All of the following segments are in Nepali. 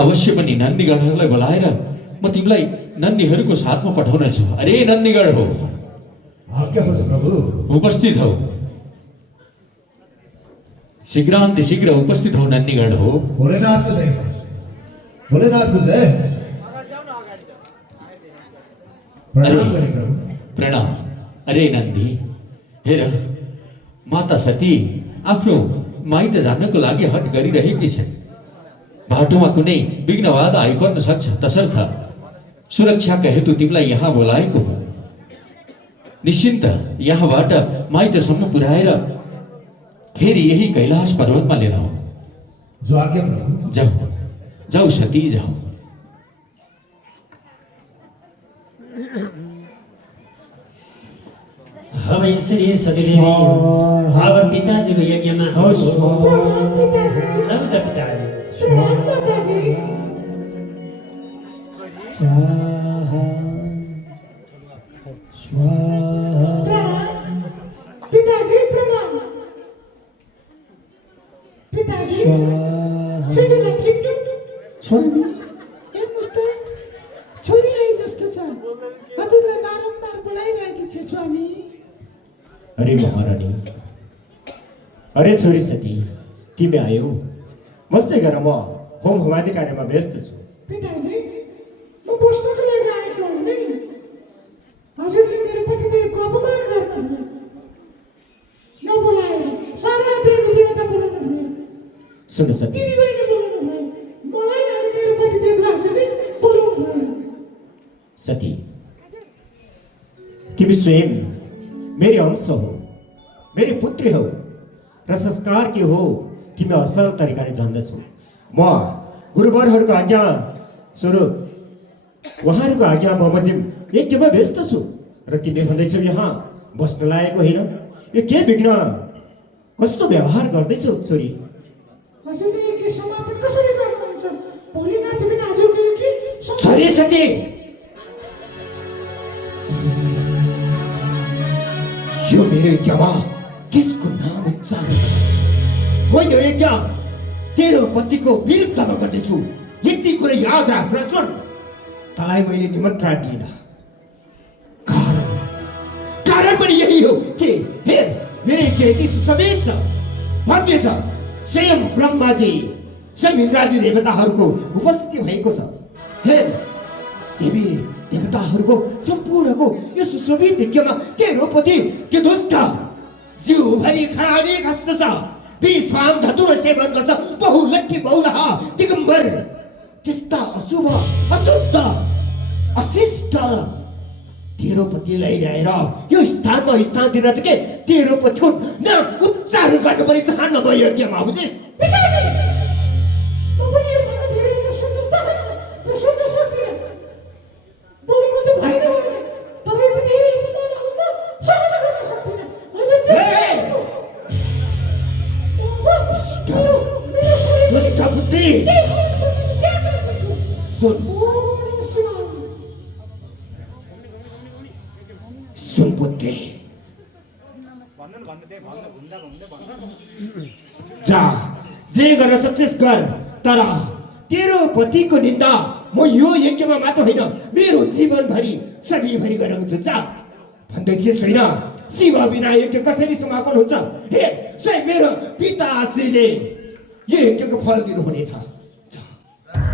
अवश्य पनि नन्दीगढहरूलाई बोलाएर म तिमीलाई नन्दीहरूको साथमा पठाउन छु। अरे नन्दीगढ हो, आज्ञा होस् प्रभु। उपस्थित हौ, शीघ्र उपस्थित हौ नन्दीगढ हो। भोलेनाथ को जय होस्, भोलेनाथ को जय होस्। प्रणाम गरे प्रभु। प्रणाम। अरे नन्दी हेर, माता सती आफ्नो माइत जानको लागि हट गरिरहेकी छन्। बाटोमा कुनै विघ्न बाधा आइपर्न सक्छ, तसर्थ सुरक्षाका हेतु तिमीलाई यहाँ बोलाएको हो। निश्चिन्त यहाँबाट माइतसम्म पुर्याएर फेरि यही कैलाश पर्वतमा लिएर आऊ। जो आज्ञा प्रभु। जाऊ जाऊ सती जाऊ। अब यसरी सतीदेवी अब पिताजीको यज्ञमा स्वामी हेर्नुहोस् त, छोरी आई जस्तो छ। हजुरलाई बारम्बार बोलाइरहेकी छ स्वामी। अरे महारानी, अरे छोरी सती, तिमी आयौ। मस्तै गर, म होम होमादि कार्यमा व्यस्त छु। पिताजी, म बस्नको लागि आएको हो नि। हजुरले मेरो पतिदेवको अपमान गर्नुभयो, नबोलाएर सारा देवी देवता बोलाउनु भयो। सुन सती, दिदी बहिनी बोलाउनु भयो, मलाई अनि मेरो पतिदेवलाई हजुरले बोलाउनु भयो। सती, तिमी स्वयं मेरी अंश हो, मेरी पुत्री हो र संस्कार के हो तिमी असल तरिकाले जान्दछौ। म गुरुवरहरूको आज्ञा स्वरूप उहाँहरूको आज्ञा बमोजिम यज्ञमा व्यस्त छु र तिमी भन्दैछौ यहाँ बस्न लागेको होइन। यो के विघ्न, कस्तो व्यवहार गर्दैछौ छोरी? हजुरले के समापन कसरी गर्नुहुन्छ? भोलिनाथ बिना हजुरको के छोरी सती, यो मेरो यज्ञमा किसको नाम उच्चारण? म यो यज्ञ तेरो पतिको विरुद्धमा गर्दैछु। यति कुरा याद राख र सुन, तँलाई मैले निमन्त्रण दिइन। कारण पनि यही हो कि हेर, मेरो यज्ञ यति सुसमेत छ, भव्य छ। स्वयं ब्रह्माजी, स्वयं इन्द्रादि देवताहरूको उपस्थिति भएको छ। हेर, देवी देवताहरूको सम्पूर्णको यो सुशोभित यज्ञमा तेरो पति के दुष्ट, जिउभरि खराबी खस्दछ, विष पान धतुरो सेवन गर्छ, बहुलट्ठी बहुलहा दिगम्बर। त्यस्ता अशुभ अशुद्ध अशिष्ट तेरो पतिलाई ल्याएर यो स्थानमा स्थान दिन त के तेरो पतिको नाम उच्चारण गर्नु पनि चाहन्न म यो यज्ञमा, बुझिस्? पिताजी, म पनि यो भन्दा धेरै सुन्नु सक्दिनँ। बोलेको त भएन, तपाईँ त धेरै बोल्नु, सहन गर्न सक्दिनँ। हजुर मेरो शरीर दुष्ट बुद्धि, सुन सुन पुत्री, जा जे गर्न सक्छस् गर, तर तेरो पतिको निन्दा म यो यज्ञमा मात्र होइन मेरो जीवनभरि सधैँभरि गराउँछु। जा भन्दै थिएस् होइन, शिव बिना यज्ञ कसरी समापन हुन्छ? हे स्वयं मेरो पिताजीले यो यज्ञको फल दिनुहुनेछ।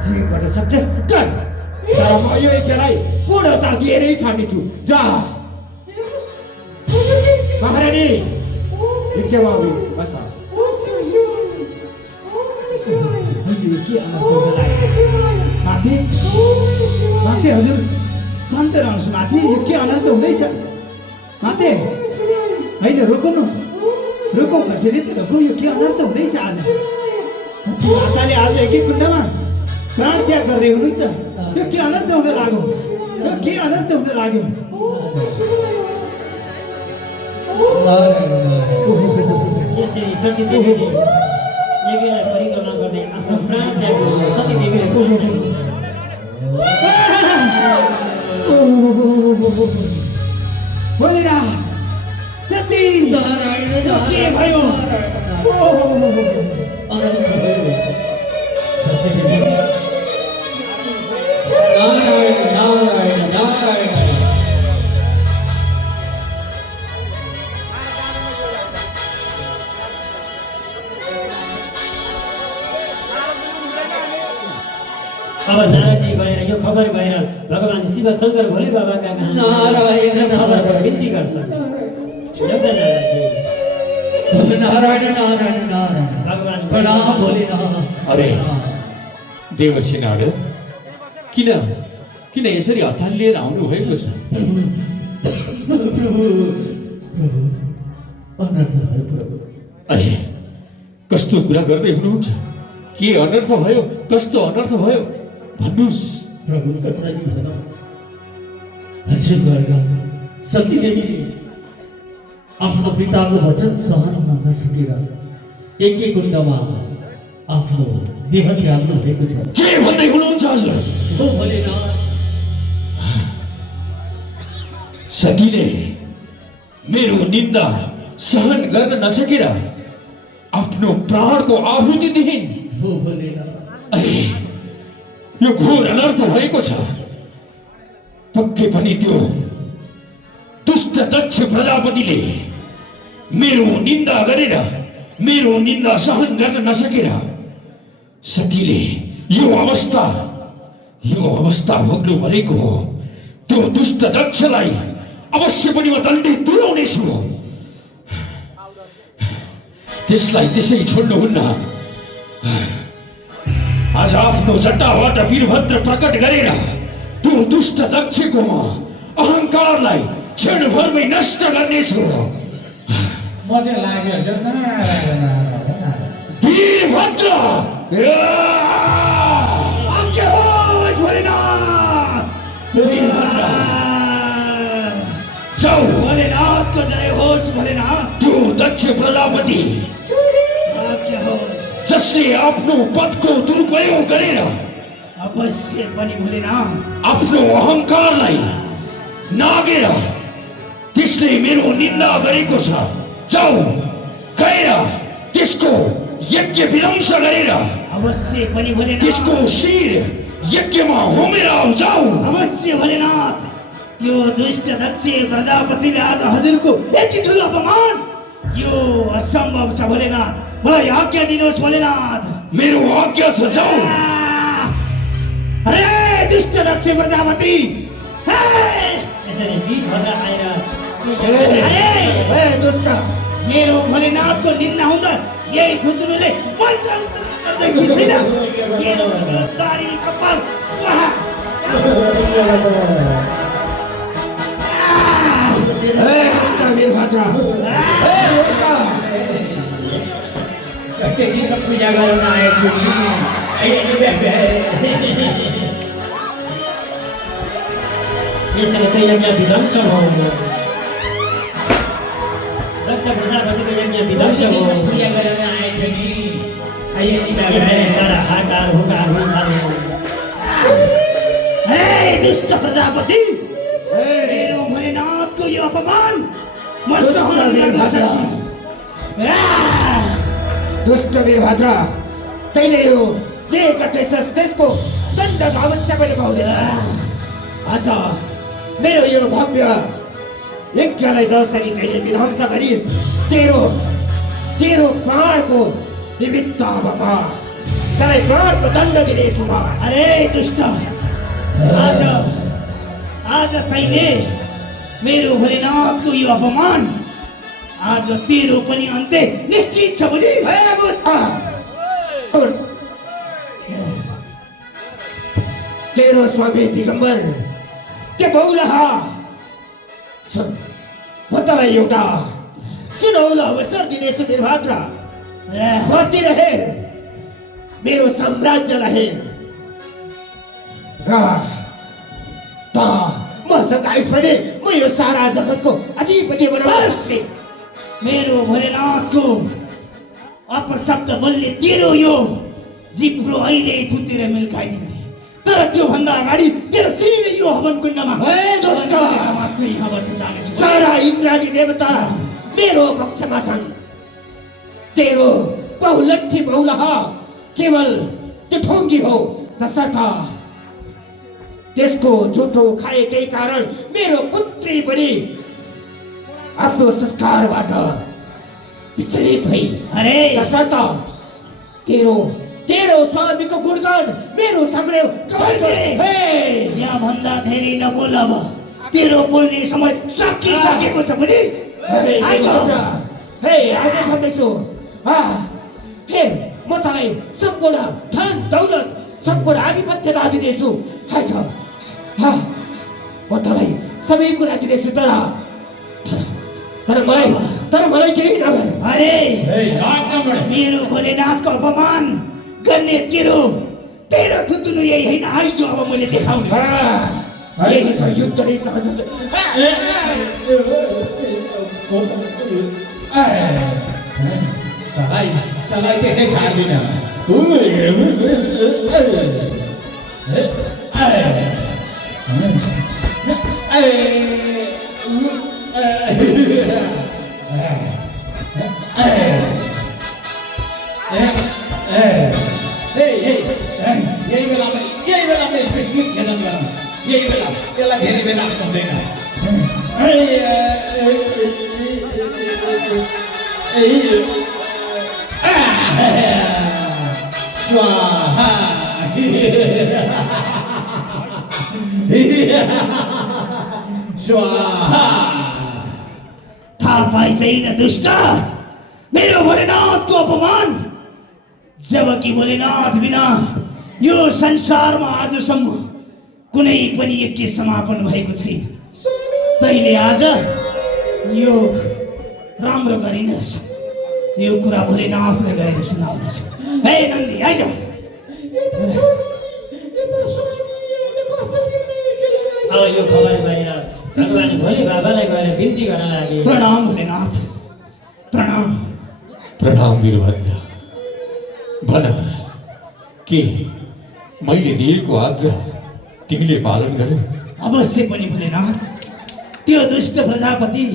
जे गर्न सक्छस् गर, तर म यो यज्ञलाई पूर्णता दिएरै छाड्नेछु। जा महारानी, यज्ञमा बस। माथि माथि हजुर शान्त रहनुहोस्। माथि यो के अनर्थ हुँदैछ? माथि होइन, रोक्नु रोकौ, कसैले त रोकौ। यो के अनर्थ हुँदैछ? आज सती माताले आज एकै कुण्डमा प्राण त्याग गर्दै हुनुहुन्छ। यो के अनर्थ हुन लाग्यो? यो के अनर्थ हुन लाग्यो? यसरी सतीदेवीले यज्ञलाई परिक्रमा गर्दै आफ्नो प्राण त्याग गर्नु सतीदेवीले बोल्नु। भोलेनाथ, सती, के भयो? अब नारदजी गएर यो खबर गएर भगवान शिव शङ्कर भोले बाबाका कहाँ नारायण, खबर बिन्ती गर्छ एउटा नारदजी नारायण नारायण नारायण भगवान प्रणाम भोलेनाथ। अरे देवर्षि नारद, किन यसरी हतार लिएर आउनु भएको छ? अरे कस्तो कुरा गर्दै हुनुहुन्छ? के अनर्थ भयो? कस्तो अनर्थ भयो भन्नुहोस्। प्रभु कसरी भयो हजुरवर्ग सतीदेवी आफ्नो पिताको वचन सहन नसकेर एकै कुण्डमा आफ्नो देह त्याग्नु भएको छ। के भन्दै हुनुहुन्छ हजुर? हो भोलेनाथ, सतीले मेरो निन्दा सहन गर्न नसकेर आफ्नो प्राणको आहुति दिइन्। हो भोलेनाथ, अरे यो घोर अनर्थ भएको छ। पक्कै पनि त्यो दुष्ट दक्ष प्रजापतिले मेरो निन्दा गरेर मेरो निन्दा सहन गर्न नसकेर सतीले यो अवस्था भोग्नु परेको हो। त्यो दुष्ट दक्षलाई अवश्य पनि म दण्डित तुल्याउनेछु। त्यसलाई त्यसै छोड्नुहुन्न। आज आफ्नो जट्टाबाट वीरभद्र प्रकट गरेर त्यो दुष्ट दक्षको म अहङ्कारलाई क्षणभरमै नष्ट गर्नेछु। म चाहिँ लाग्यो हजुर नारायण वीरभद्र आज्ञा होस् भोलेनाथ। वीरभद्र जाऊ। भोलेनाथको जय होस् भोलेनाथ। त्यो दक्ष प्रजापति आज्ञा होस्। जसले आफ्नो पदको दुरुपयोग गरेर अवश्य पनि भोलेनाथ आफ्नो अहङ्कारलाई नागेर त्यसले मेरो निन्दा गरेको छ। जाऊ गएर त्यसको यज्ञ विध्वंस गरेर अवश्य पनि भोलेनाथ त्यसको शिर यज्ञमा होमेर आऊ। जाऊ। अवश्य भोलेनाथ। त्यो दुष्ट दक्ष प्रजापतिले आज हजुरको यति ठुलो अपमान, यो असम्भव छ भोलेनाथ। मलाई आज्ञा दिनुहोस् भोलेनाथ। मेरो आज्ञा छ। जाऊ। अरे दुष्ट दक्ष प्रजापति, यसरी वीरभद्र आएर अरे दुष्ट, मेरो भोलेनाथको निन्दा हुँदा यही गुन्द्रुकले मन्त्र गर्दै खिच्दैन। मेरो दाढी कपाल स्वाहा। दुष्ट वीरभद्र, पूजा गर्न आएछु नि। यसरी त यज्ञ विध्वंस हो। दक्ष प्रजापतिको यज्ञ विध्वंस हो। पूजा गर्न आएछु नि। यसरी सारा हाकार हुकार हुन थाल्यो। हे दुष्ट प्रजापति, मेरो भोलेनाथको यो अपमान म सहन गर्न सक्दिनँ। दुष्ट वीरभद्र, तैले यो जे गर्दैछस् त्यसको दण्ड अवश्य पनि पाउँदैछस्। आज मेरो यो भव्य यज्ञलाई जसरी तैले विध्वंस गरिस्, तेरो प्राणको निमित्त अब म तँलाई प्राणको दण्ड दिनेछु म। अरे दुष्ट, आज तैले मेरो भोलेनाथको यो अपमान, आज तेरो पनि अन्त्य निश्चित छ बुझी। तेरो स्वामी दिगम्बर के बौलाहा, सुन म तँलाई एउटा सुनौलो अवसर दिनेछु वीरभद्र। कति रहे मेरो साम्राज्यलाई हेर र त मसँग आइस भने म यो सारा जगतको अधिपति बनाउँछु। मेरो भोलेनाथको अपशब्द बोल्ने तेरो यो जिब्रो अहिले थुतेर मिल्काइदिन्थे, तर त्यो भन्दा अगाडि तेरो शिर यो हवन कुण्डमा। हे दुष्ट, मात्रै हवन जानेछु। सारा इन्द्रादी देवता मेरो पक्षमा छन्। तेरो बहुलट्ठी बौलाहा केवल त्यो ठोङ्गी हो, तसर्थ त्यसको झुठो खाएकै कारण मेरो पुत्री पनि आफ्नो संस्कारबाट विचलित भई। अरे तसर्थ तेरो स्वामीको गुणगान मेरो सामने हे यहाँभन्दा धेरै नबोल अब तेरो बोल्ने समय सकिसकेको छ बुझिस् आइज हे आज भन्दैछु हे म तँलाई सम्पूर्ण धन दौलत सम्पूर्ण आधिपत्यता दिनेछु आइज म तँलाई सबै कुरा दिनेछु तर मलाई केही नगर अरे ए आक्रमण मेरो भोलेनाथको अपमान गर्ने तेरो थुतुनु यही होइन आइज अब मैले देखाउने यही त युद्ध नै चाहन्छ तँलाई त्यसै छाड्दिन यही बेलामा यसको शिर छेदन गरौँ यही बेला यसलाई धेरै बेला हुँदैन स्वाहा स्वाहा थाहा पाइ छैन दुष्ट मेरो भोलेनाथको अपमान जबकि भोलेनाथ बिना यो संसारमा आजसम्म कुनै पनि यज्ञ समापन भएको छैन तैले आज यो राम्रो गरिनस् यो कुरा भोलेनाथले गएर सुनाउनेछ हे नन्दी आइज अब यो खबर बाहिर भगवान भोले बाबालाई गएर बिन्ती गर्न लागे प्रणाम भोलेनाथ प्रणाम प्रणाम वीरभद्र भन के मैले दिएको आज्ञा तिमीले पालन गर्यौ अवश्य पनि भोलेनाथ त्यो दुष्ट प्रजापति